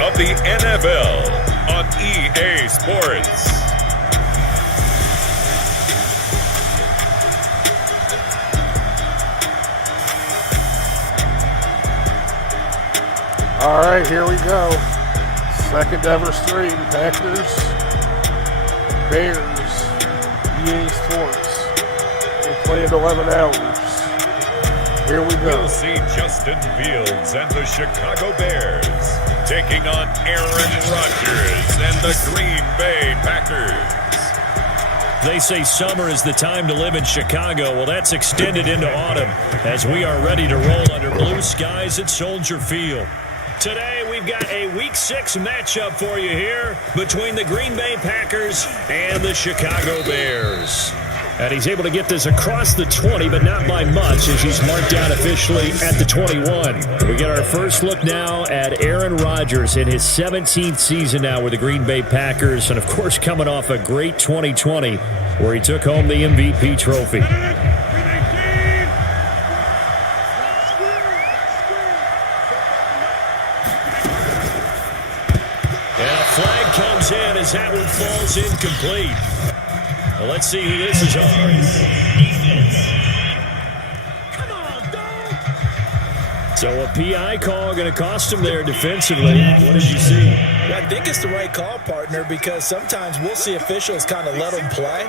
of the NFL on EA Sports. All right, here we go. Second ever stream. Packers, Bears, EA Sports. We'll play at 11 hours. Here we go. We'll see Justin Fields and the Chicago Bears taking on Aaron Rodgers and the Green Bay Packers. They say summer is the time to live in Chicago. Well, that's extended into autumn as we are ready to roll under blue skies at Soldier Field. Today, we've got a Week 6 matchup for you here between the Green Bay Packers and the Chicago Bears. And he's able to get this across the 20, but not by much, as he's marked out officially at the 21. We get our first look now at Aaron Rodgers in his 17th season now with the Green Bay Packers, and of course coming off a great 2020 where he took home the MVP trophy. As that one falls incomplete. Well, let's see who this is on. So a PI call going to cost him there defensively. What did you see? Well, I think it's the right call, partner, because sometimes we'll see officials kind of let them play.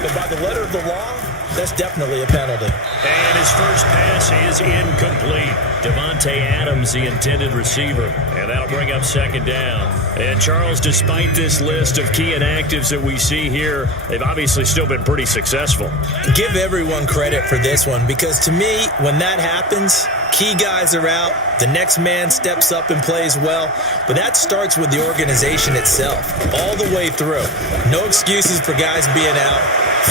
But by the letter of the law, that's definitely a penalty. And his first pass is incomplete. Devontae Adams, the intended receiver. And that'll bring up second down. And Charles, despite this list of key inactives that we see here, they've obviously still been pretty successful. Give everyone credit for this one, because to me, when that happens, key guys are out, the next man steps up and plays well, but that starts with the organization itself, all the way through. No excuses for guys being out,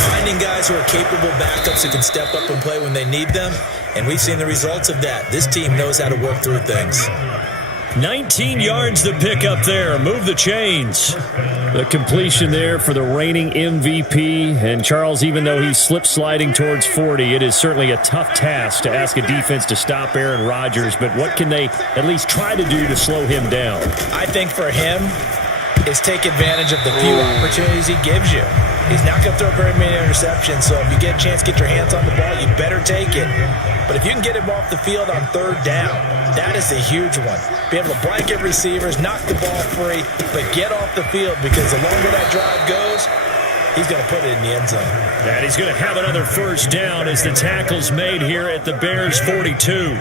finding guys who are capable backups who can step up and play when they need them, and we've seen the results of that. This team knows how to work through things. 19 yards the pick up there. Move the chains. The completion there for the reigning MVP. And Charles, even though he's slip sliding towards 40, it is certainly a tough task to ask a defense to stop Aaron Rodgers. But what can they at least try to do to slow him down? I think for him is take advantage of the few opportunities he gives you. He's not going to throw very many interceptions, so if you get a chance to get your hands on the ball, you better take it. But if you can get him off the field on third down, that is a huge one. Be able to blanket receivers, knock the ball free, but get off the field, because the longer that drive goes, he's going to put it in the end zone. And he's going to have another first down as the tackle's made here at the Bears' 42.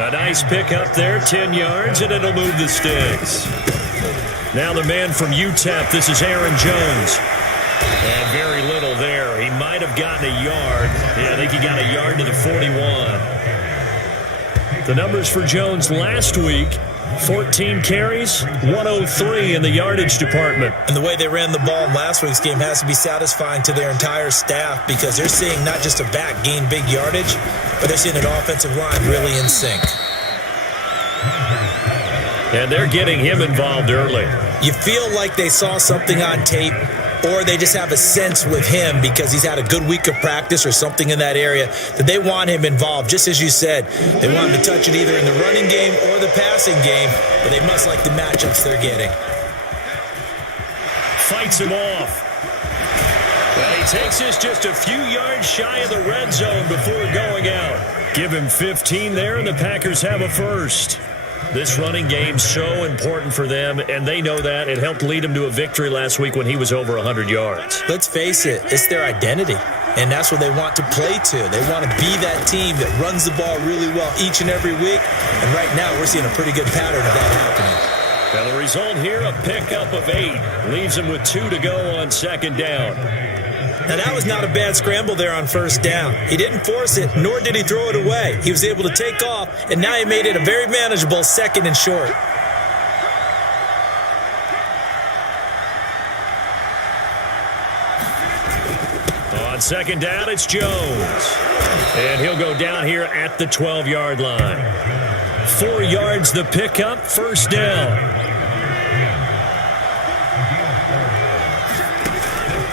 A nice pick up there, 10 yards, and it'll move the sticks. Now the man from UTEP, this is Aaron Jones. And very little there. He might have gotten a yard. Yeah, I think he got a yard to the 41. The numbers for Jones last week, 14 carries, 103 in the yardage department. And the way they ran the ball in last week's game has to be satisfying to their entire staff, because they're seeing not just a back gain big yardage, but they're seeing an offensive line really in sync. And they're getting him involved early. You feel like they saw something on tape, or they just have a sense with him because he's had a good week of practice or something in that area that they want him involved. Just as you said, they want him to touch it either in the running game or the passing game, but they must like the matchups they're getting. Fights him off. Well, he takes this just a few yards shy of the red zone before going out. Give him 15 there, and the Packers have a first. This running game's so important for them, and they know that. It helped lead them to a victory last week when he was over 100 yards. Let's face it, it's their identity, and that's what they want to play to. They want to be that team that runs the ball really well each and every week, and right now we're seeing a pretty good pattern of that happening. Now the result here, a pickup of 8. Leaves them with 2 to go on second down. Now, that was not a bad scramble there on first down. He didn't force it, nor did he throw it away. He was able to take off, and now he made it a very manageable second and short. On second down, it's Jones. And he'll go down here at the 12-yard line. 4 yards the pickup, first down.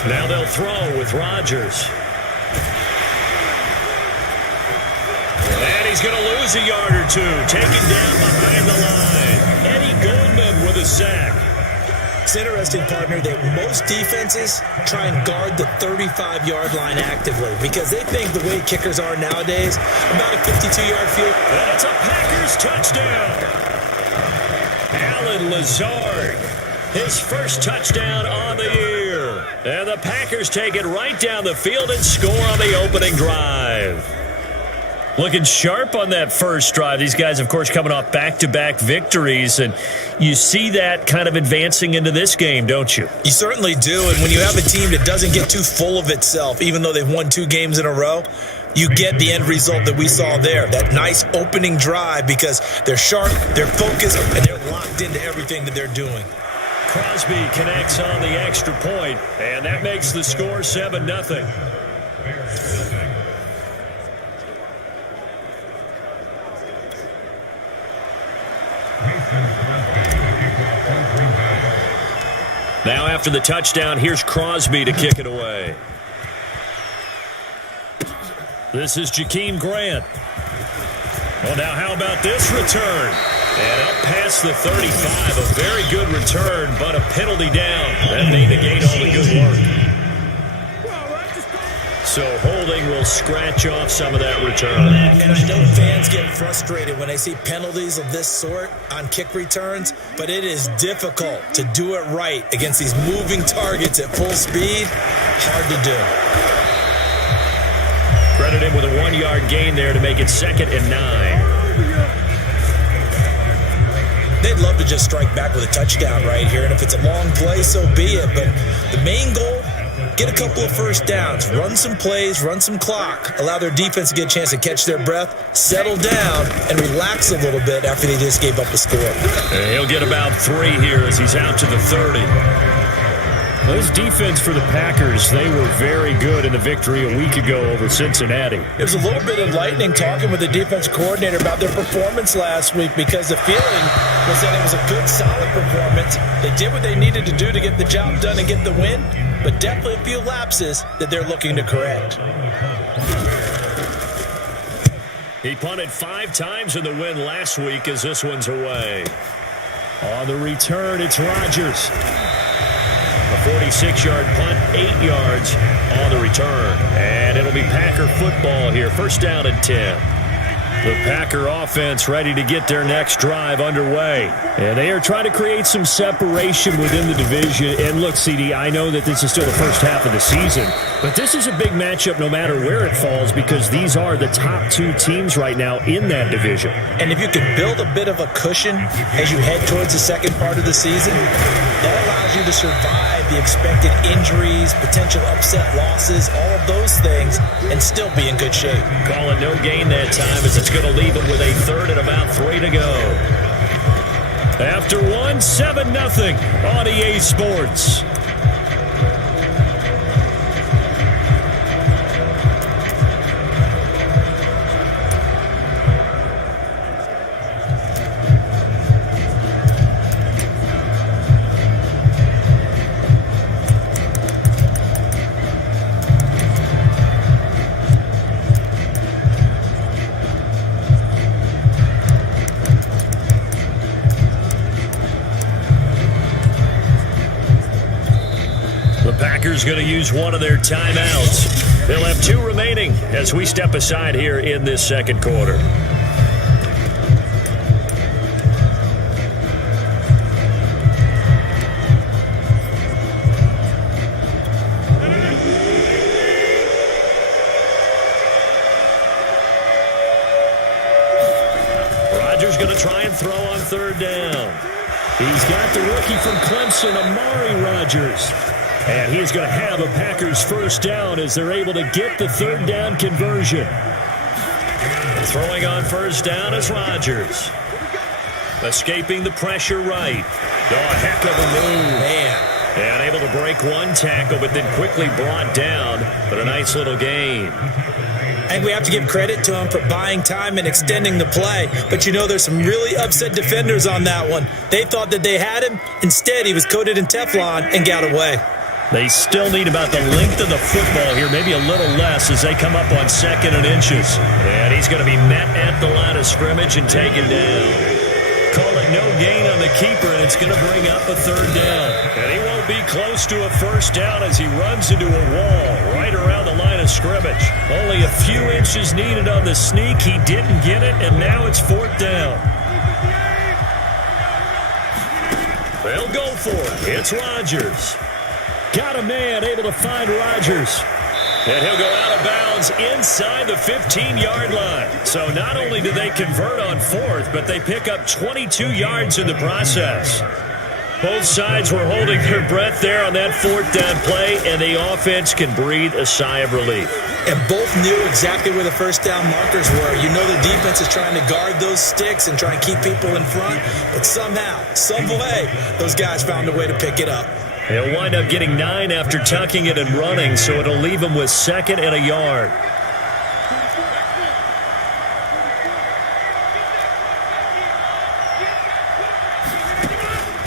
Now they'll throw with Rodgers. And he's going to lose a yard or two. Taken down behind the line. Eddie Goldman with a sack. It's interesting, partner, that most defenses try and guard the 35-yard line actively because they think the way kickers are nowadays, about a 52-yard field. That's a Packers touchdown. Alan Lazard, his first touchdown on the year. And the Packers take it right down the field and score on the opening drive. Looking sharp on that first drive. These guys, of course, coming off back-to-back victories, and you see that kind of advancing into this game, don't you? You certainly do, and when you have a team that doesn't get too full of itself, even though they've won 2 games in a row, you get the end result that we saw there, that nice opening drive because they're sharp, they're focused, and they're locked into everything that they're doing. Crosby connects on the extra point, and that makes the score 7-0. Now after the touchdown, here's Crosby to kick it away. This is Jakeem Grant. Well, now how about this return? And up past the 35, a very good return, but a penalty down. That may negate all the good work. So holding will scratch off some of that return. And I know fans get frustrated when they see penalties of this sort on kick returns, but it is difficult to do it right against these moving targets at full speed. Hard to do. Credit him with a 1-yard gain there to make it 2nd and 9. They'd love to just strike back with a touchdown right here, and if it's a long play, so be it. But the main goal, get a couple of first downs, run some plays, run some clock, allow their defense to get a chance to catch their breath, settle down, and relax a little bit after they just gave up the score. And he'll get about 3 here as he's out to the 30. Those defense for the Packers, they were very good in the victory a week ago over Cincinnati. It was a little bit enlightening talking with the defensive coordinator about their performance last week because the feeling was that it was a good, solid performance. They did what they needed to do to get the job done and get the win, but definitely a few lapses that they're looking to correct. He punted 5 times in the win last week as this one's away. On the return, it's Rodgers. A 46-yard punt, 8 yards on the return. And it'll be Packer football here. First down and 10. The Packer offense ready to get their next drive underway. And they are trying to create some separation within the division. And look, CD, I know that this is still the first half of the season, but this is a big matchup no matter where it falls because these are the top 2 teams right now in that division. And if you can build a bit of a cushion as you head towards the second part of the season, that allows you to survive the expected injuries, potential upset losses, all of those things, and still be in good shape. Call it no gain that time as it's going to leave them with a 3rd and about 3 to go. After 1, 7-0 on EA Sports. Packers going to use one of their timeouts. They'll have 2 remaining as we step aside here in this second quarter. Rodgers going to try and throw on 3rd down. He's got the rookie from Clemson, Amari Rodgers. And he's going to have a Packers first down as they're able to get the 3rd down conversion. Throwing on first down is Rodgers. Escaping the pressure right. Oh, a heck of a move. Man. And able to break 1 tackle, but then quickly brought down. But a nice little gain. I think we have to give credit to him for buying time and extending the play. But you know, there's some really upset defenders on that one. They thought that they had him. Instead, he was coated in Teflon and got away. They still need about the length of the football here, maybe a little less as they come up on 2nd and inches. And he's going to be met at the line of scrimmage and taken down. Call it no gain on the keeper, and it's going to bring up a third down. And he won't be close to a first down as he runs into a wall right around the line of scrimmage. Only a few inches needed on the sneak. He didn't get it, and now it's fourth down. They'll go for it. It's Rodgers. Got a man able to find Rodgers. And he'll go out of bounds inside the 15-yard line. So not only do they convert on fourth, but they pick up 22 yards in the process. Both sides were holding their breath there on that fourth down play, and the offense can breathe a sigh of relief. And both knew exactly where the first down markers were. You know the defense is trying to guard those sticks and try and keep people in front, but somehow, some way, those guys found a way to pick it up. He'll wind up getting 9 after tucking it and running, so it'll leave him with 2nd and a yard.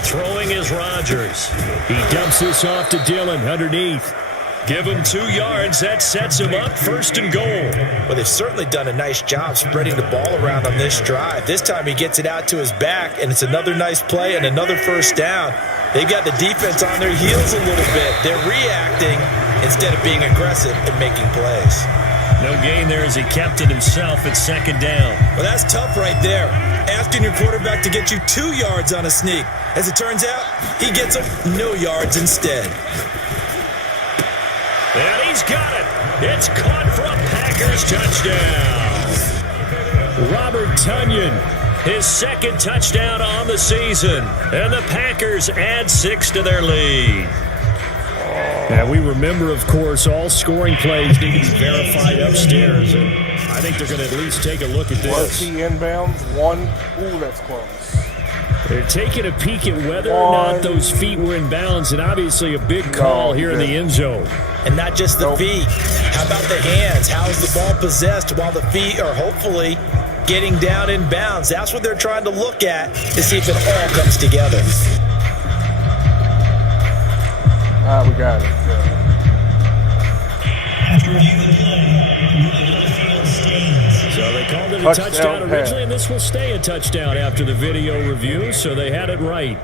Throwing is Rodgers. He dumps this off to Dillon underneath. Give him 2 yards. That sets him up 1st and goal. Well, they've certainly done a nice job spreading the ball around on this drive. This time he gets it out to his back, and it's another nice play and another first down. They've got the defense on their heels a little bit. They're reacting instead of being aggressive and making plays. No gain there as he kept it himself at 2nd down. Well, that's tough right there. Asking your quarterback to get you 2 yards on a sneak. As it turns out, he gets them no yards instead. And he's got it. It's caught for a Packers touchdown. Robert Tonyan, his 2nd touchdown on the season. And the Packers add 6 to their lead. Yeah, we remember, of course, all scoring plays need to be verified upstairs. And I think they're going to at least take a look at this. Was he inbounds? 1. Ooh, that's close. They're taking a peek at whether or not those feet were in bounds, and obviously a big call here in the end zone. And not just the feet. How about the hands? How is the ball possessed while the feet are hopefully getting down in bounds? That's what they're trying to look at to see if it all comes together. We got it. Yeah. After reviewing the play, so they called it a touchdown originally, and this will stay a touchdown after the video review, so they had it right.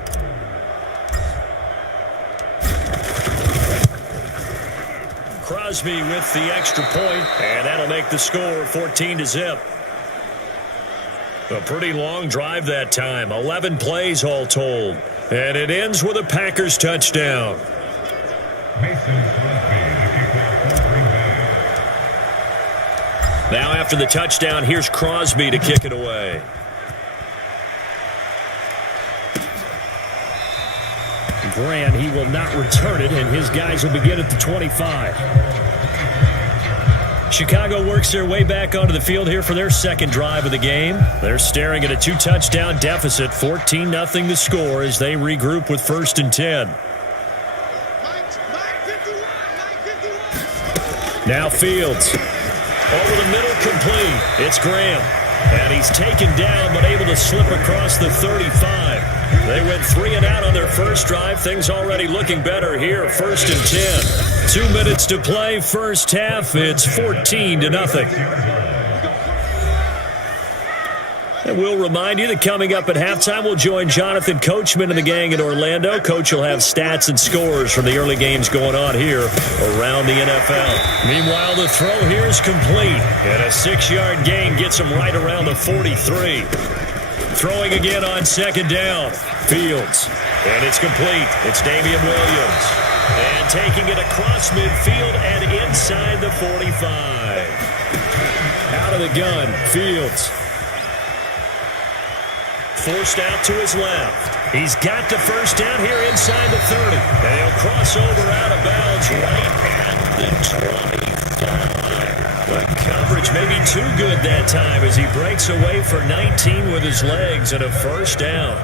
Crosby with the extra point, and that'll make the score 14-0. A pretty long drive that time, 11 plays all told, and it ends with a Packers touchdown. Now after the touchdown, here's Crosby to kick it away. Grant, he will not return it, and his guys will begin at the 25. Chicago works their way back onto the field here for their 2nd drive of the game. They're staring at a 2-touchdown deficit, 14-0 the score as they regroup with 1st and 10. Now Fields. Over the middle, complete. It's Graham. And he's taken down, but able to slip across the 35. They went 3 and out on their first drive. Things already looking better here. 1st and 10. 2 minutes to play, first half. It's 14-0. And we'll remind you that coming up at halftime, we'll join Jonathan Coachman and the gang in Orlando. Coach will have stats and scores from the early games going on here around the NFL. Meanwhile, the throw here is complete. And a 6-yard gain gets him right around the 43. Throwing again on 2nd down. Fields. And it's complete. It's Damian Williams. And taking it across midfield and inside the 45. Out of the gun, Fields. Forced out to his left. He's got the first down here inside the 30. And he'll cross over out of bounds right at the 25. But coverage may be too good that time as he breaks away for 19 with his legs and a first down.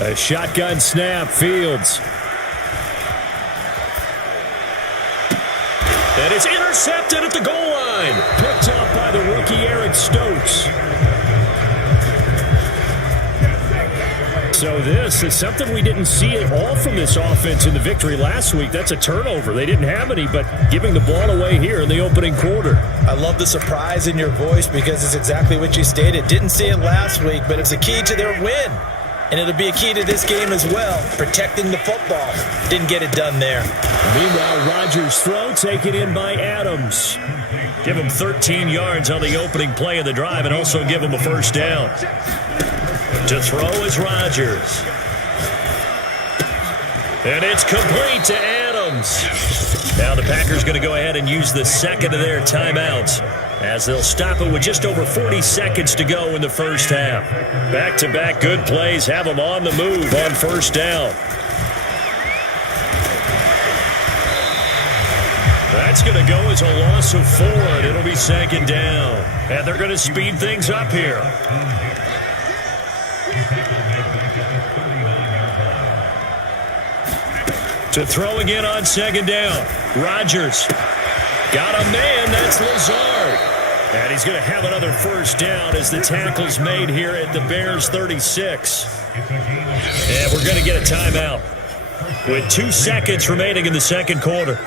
A shotgun snap, Fields. And it's intercepted at the goal line. Picked off by the rookie Eric Stokes. So this is something we didn't see at all from this offense in the victory last week. That's a turnover. They didn't have any, but giving the ball away here in the opening quarter. I love the surprise in your voice because it's exactly what you stated. Didn't see it last week, but it's a key to their win. And it'll be a key to this game as well, protecting the football. Didn't get it done there. Meanwhile, Rodgers' throw taken in by Adams. Give him 13 yards on the opening play of the drive and also give him a first down. To throw is Rodgers. And it's complete to Adams. Now the Packers going to go ahead and use the second of their timeouts as they'll stop it with just over 40 seconds to go in the first half. Back-to-back good plays have them on the move on first down. That's going to go as a loss of 4, and it'll be second down. And they're going to speed things up here. To throw again on second down. Rodgers got a man. That's Lazard. And he's going to have another first down as the tackle's made here at the Bears 36. And we're going to get a timeout with 2 seconds remaining in the second quarter.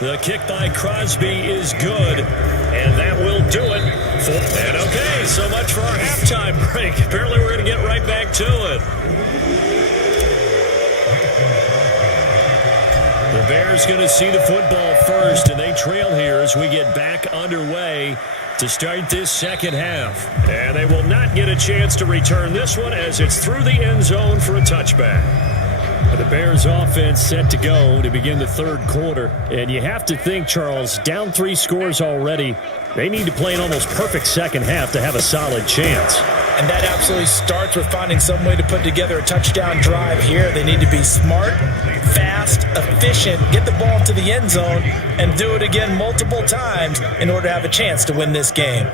The kick by Crosby is good, and that will do it. And okay, so much for our halftime break. Apparently we're going to get right back to it. The Bears going to see the football first, and they trail here as we get back underway to start this second half. And they will not get a chance to return this one as it's through the end zone for a touchback. The Bears offense set to go to begin the third quarter. And you have to think, Charles, down 3 scores already. They need to play an almost perfect second half to have a solid chance. And that absolutely starts with finding some way to put together a touchdown drive here. They need to be smart, fast, efficient, get the ball to the end zone, and do it again multiple times in order to have a chance to win this game.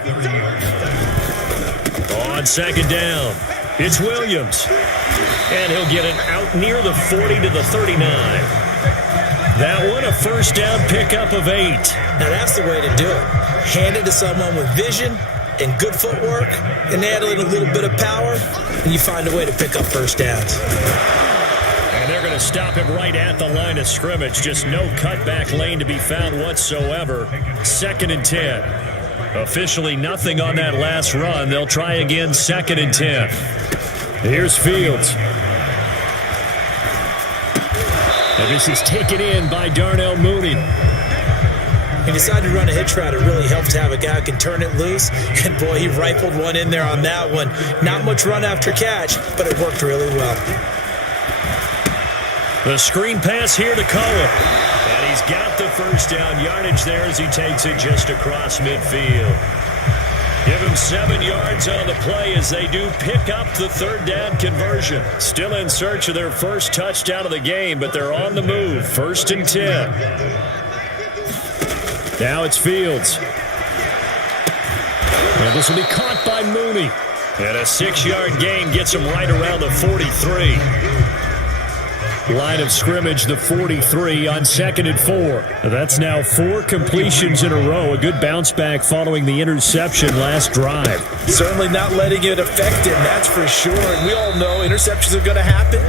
On second down, it's Williams. And he'll get it out near the 40 to the 39. That one, a first down pickup of 8. Now that's the way to do it. Hand it to someone with vision and good footwork, and add in a little bit of power, and you find a way to pick up first downs. And they're going to stop him right at the line of scrimmage. Just no cutback lane to be found whatsoever. 2nd and 10. Officially nothing on that last run. They'll try again 2nd and 10. Here's Fields. And this is taken in by Darnell Mooney. He decided to run a hitch route. It really helps to have a guy who can turn it loose. And, boy, he rifled one in there on that one. Not much run after catch, but it worked really well. The screen pass here to Cohen. And he's got the first down yardage there as he takes it just across midfield. Give him 7 yards on the play as they do pick up the third down conversion. Still in search of their first touchdown of the game, but they're on the move. 1st and 10. Now it's Fields. And this will be caught by Mooney. And a 6-yard gain gets him right around the 43. Line of scrimmage, the 43 on 2nd and 4. That's now 4 completions in a row. A good bounce back following the interception last drive. Certainly not letting it affect him, that's for sure. And we all know interceptions are going to happen.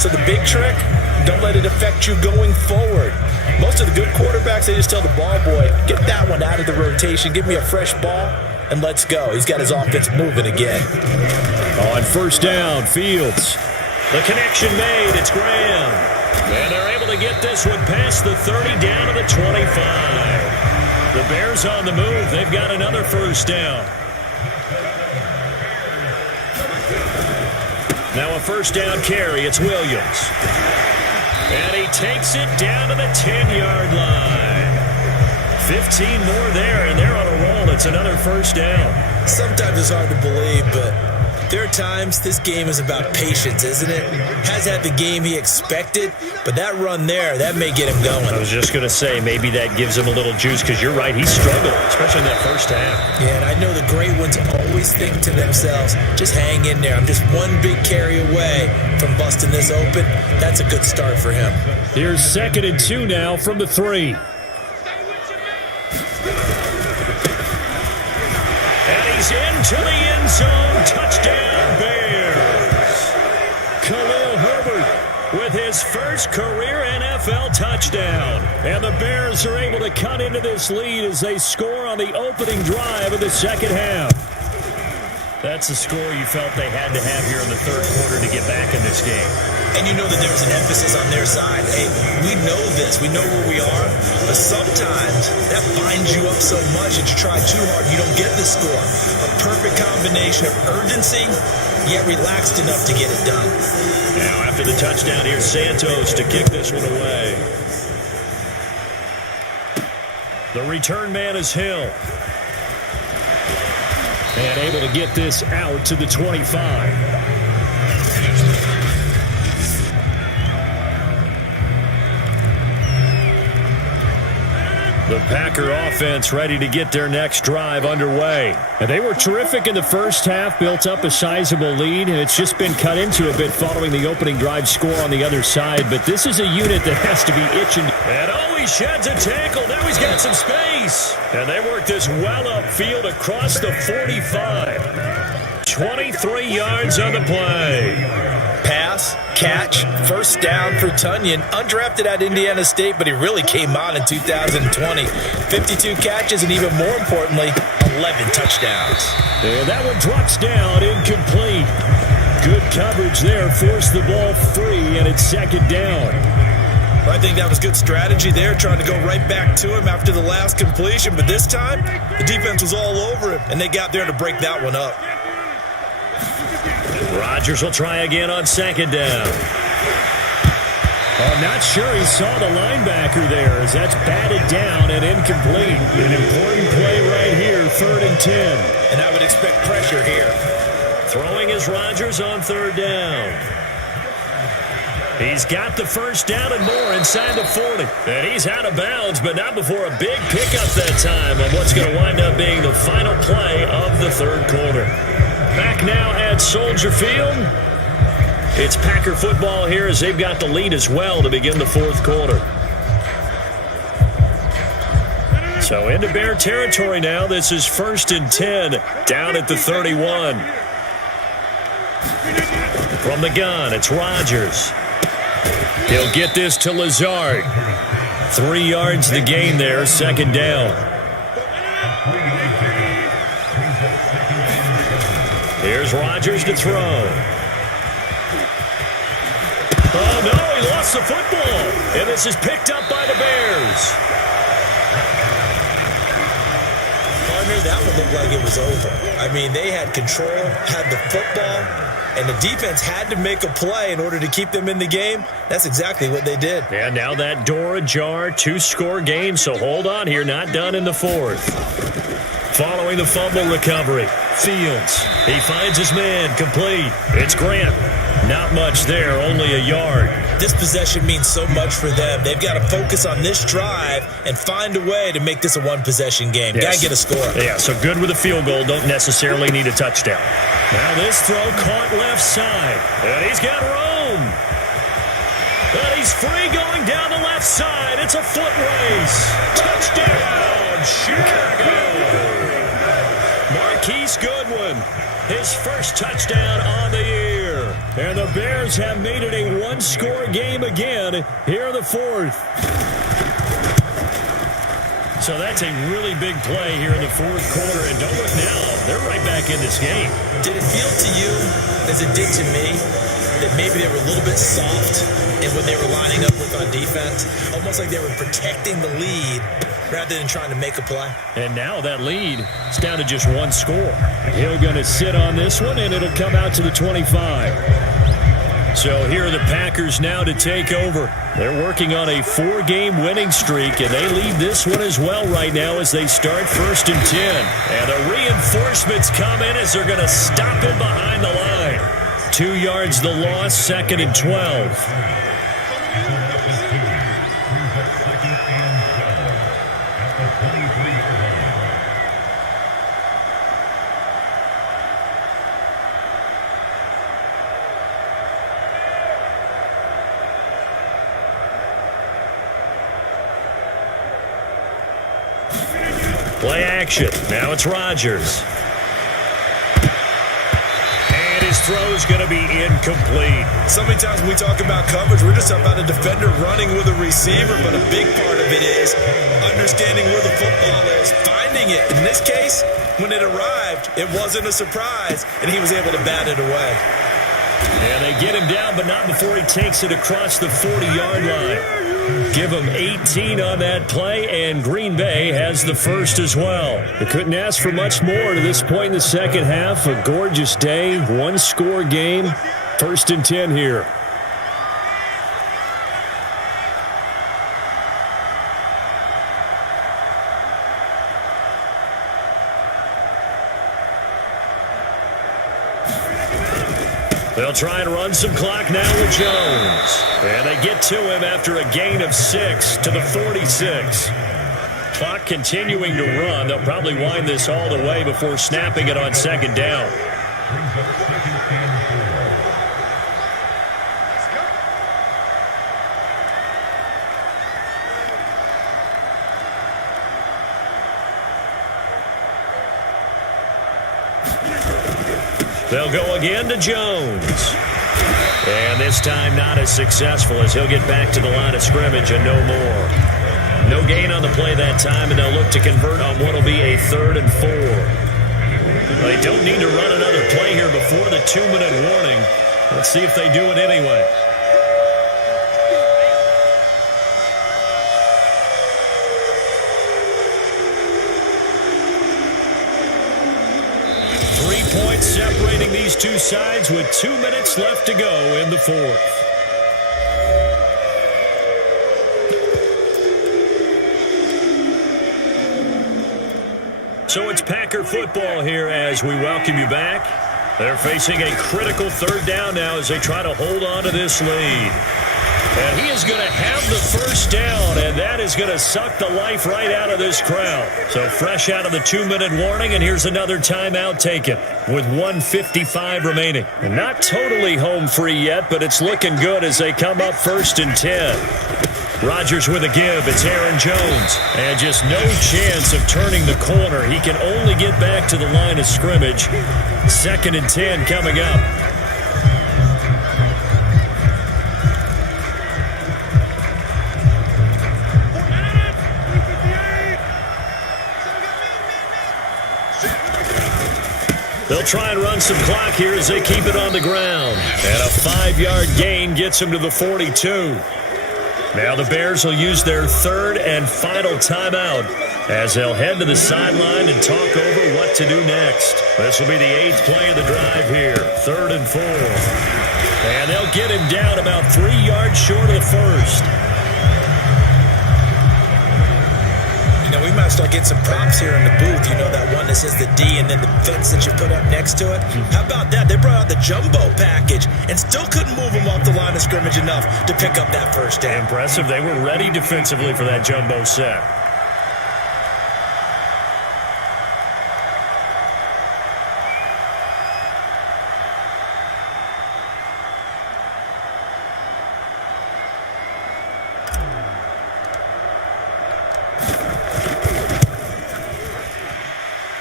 So the big trick, don't let it affect you going forward. Most of the good quarterbacks, they just tell the ball boy, get that one out of the rotation, give me a fresh ball, and let's go. He's got his offense moving again. On first down, Fields. The connection made. It's Graham. And they're able to get this one past the 30 down to the 25. The Bears on the move. They've got another first down. Now a first down carry. It's Williams. And he takes it down to the 10-yard line. 15 more there, and they're on a roll. It's another first down. Sometimes it's hard to believe, but There are times this game is about patience, isn't it? Has had the game he expected, but that run there, that may get him going. I was just going to say, maybe that gives him a little juice, because you're right, he struggled, especially in that first half. Yeah, and I know the great ones always think to themselves, just hang in there. I'm just one big carry away from busting this open. That's a good start for him. Here's 2nd and 2 now from the 3. And he's into the end zone. Touchdown, Bears. Khalil Herbert with his first career NFL touchdown. And the Bears are able to cut into this lead as they score on the opening drive of the second half. That's the score you felt they had to have here in the third quarter to get back in this game. And you know that there was an emphasis on their side. Hey, we know this. We know where we are. But sometimes that binds you up so much that you try too hard, you don't get the score. A perfect combination of urgency, yet relaxed enough to get it done. Now, after the touchdown, here's Santos to kick this one away. The return man is Hill. And able to get this out to the 25. The Packer offense ready to get their next drive underway. And they were terrific in the first half, built up a sizable lead, and it's just been cut into a bit following the opening drive score on the other side. But this is a unit that has to be itching. And he sheds a tackle. Now he's got some space. And they work this well upfield across the 45. 23 yards on the play. Pass, catch, first down for Tunyon. Undrafted at Indiana State, but he really came on in 2020. 52 catches, and even more importantly, 11 touchdowns. And that one drops down, incomplete. Good coverage there, forced the ball free, and it's second down. I think that was good strategy there, trying to go right back to him after the last completion. But this time, the defense was all over him, and they got there to break that one up. Rodgers will try again on second down. I'm not sure he saw the linebacker there, as that's batted down and incomplete. An important play right here, 3rd and 10. And I would expect pressure here. Throwing is Rodgers on 3rd down. He's got the first down and more inside the 40. And he's out of bounds, but not before a big pickup that time on what's going to wind up being the final play of the third quarter. Back now at Soldier Field. It's Packer football here as they've got the lead as well to begin the fourth quarter. So into Bear territory now. This is 1st and 10 down at the 31. From the gun, it's Rodgers. He'll get this to Lazard. 3 yards the gain there, second down. Here's Rodgers to throw. Oh, no, he lost the football. And this is picked up by the Bears. Partner, that would look like it was over. I mean, they had control, had the football, and the defense had to make a play in order to keep them in the game. That's exactly what they did. And now that door ajar, 2-score game, so hold on here, not done in the fourth. Following the fumble recovery, Fields. He finds his man, complete. It's Grant. Not much there, only a yard. This possession means so much for them. They've got to focus on this drive and find a way to make this a one-possession game. Yes. Got to get a score. Yeah, so good with a field goal. Don't necessarily need a touchdown. Now this throw caught left side. And he's got room. And he's free going down the left side. It's a foot race. Touchdown, Chicago. Marquise Goodwin, his first touchdown on the year. And the Bears have made it a 1-score game again here in the fourth. So that's a really big play here in the fourth quarter. And don't look now, they're right back in this game. Did it feel to you, as it did to me, that maybe they were a little bit soft in what they were lining up with on defense? Almost like they were protecting the lead rather than trying to make a play. And now that lead is down to just 1 score. Hill going to sit on this one, and it'll come out to the 25. So here are the Packers now to take over. They're working on a 4-game winning streak, and they lead this one as well right now as they start 1st and 10. And the reinforcements come in as they're going to stop him behind the line. 2 yards the loss, 2nd and 12. Play action. Now it's Rodgers. And his throw is going to be incomplete. So many times when we talk about coverage, we're just talking about a defender running with a receiver, but a big part of it is understanding where the football is, finding it. In this case, when it arrived, it wasn't a surprise, and he was able to bat it away. And they get him down, but not before he takes it across the 40-yard line. Give him 18 on that play, and Green Bay has the first as well. They couldn't ask for much more to this point in the second half. A gorgeous day, 1-score game, 1st and 10 here. They'll try and run some clock now with Jones. And they get to him after a gain of 6 to the 46. Clock continuing to run. They'll probably wind this all the way before snapping it on 2nd down. They'll go again to Jones. And this time not as successful as he'll get back to the line of scrimmage and no more. No gain on the play that time, and they'll look to convert on what will be a 3rd and 4. They don't need to run another play here before the 2-minute warning. Let's see if they do it anyway. Separating these two sides with 2 minutes left to go in the 4th. So it's Packer football here as we welcome you back. They're facing a critical 3rd down now as they try to hold on to this lead. And he is going to have the first down, and that is going to suck the life right out of this crowd. So fresh out of the 2-minute warning, and here's another timeout taken with 1:55 remaining. And not totally home free yet, but it's looking good as they come up 1st and 10. Rodgers with a give. It's Aaron Jones. And just no chance of turning the corner. He can only get back to the line of scrimmage. 2nd and 10 coming up. They'll try and run some clock here as they keep it on the ground. And a 5-yard gain gets them to the 42. Now the Bears will use their 3rd and final timeout as they'll head to the sideline and talk over what to do next. This will be the 8th play of the drive here. 3rd and 4. And they'll get him down about 3 yards short of the first. We might start getting some props here in the booth. You know that one that says the D and then the fence that you put up next to it? How about that? They brought out the jumbo package and still couldn't move them off the line of scrimmage enough to pick up that first down. Impressive. They were ready defensively for that jumbo set.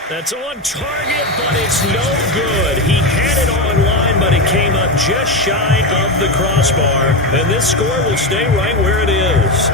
That's on target, but it's no good. He had it on line, but it came up just shy of the crossbar. And this score will stay right where it is.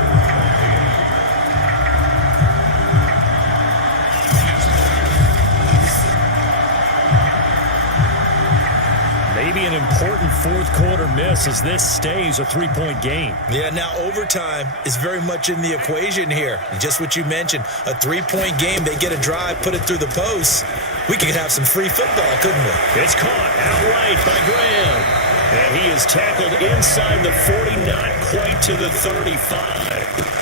Maybe an important fourth quarter miss as this stays a 3-point game. Yeah, now overtime is very much in the equation here. Just what you mentioned, a 3-point game. They get a drive, put it through the posts. We could have some free football, couldn't we? It's caught outright by Graham. And he is tackled inside the 40, not quite to the 35.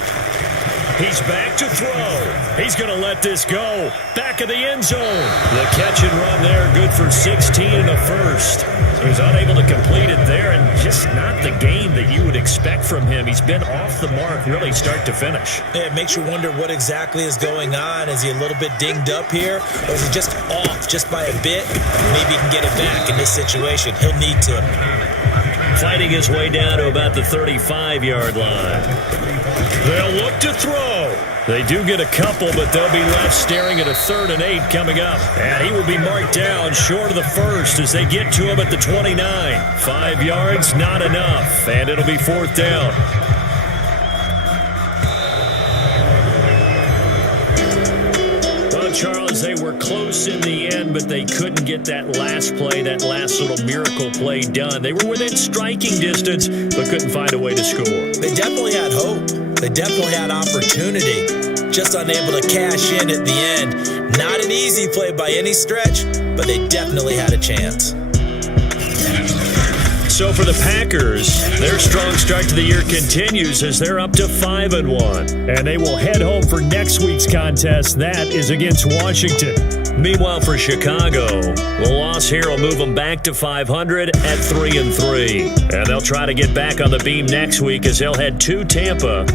He's back to throw. He's going to let this go. Back of the end zone. The catch and run there, good for 16 and a first. He was unable to complete it there, and just not the game that you would expect from him. He's been off the mark really start to finish. Yeah, it makes you wonder what exactly is going on. Is he a little bit dinged up here, or is he just off just by a bit? Maybe he can get it back in this situation. He'll need to. Fighting his way down to about the 35-yard line. They'll look to throw. They do get a couple, but they'll be left staring at a 3rd and 8 coming up. And he will be marked down short of the first as they get to him at the 29. 5 yards, not enough, and it'll be 4th down. Well, Charles, they were close in the end, but they couldn't get that last play, that last little miracle play done. They were within striking distance, but couldn't find a way to score. They definitely had hope. They definitely had opportunity. Just unable to cash in at the end. Not an easy play by any stretch, but they definitely had a chance. So for the Packers, their strong start to the year continues as they're up to 5-1. And they will head home for next week's contest. That is against Washington. Meanwhile, for Chicago, the loss here will move them back to 500 at 3-3. And they'll try to get back on the beam next week as they'll head to Tampa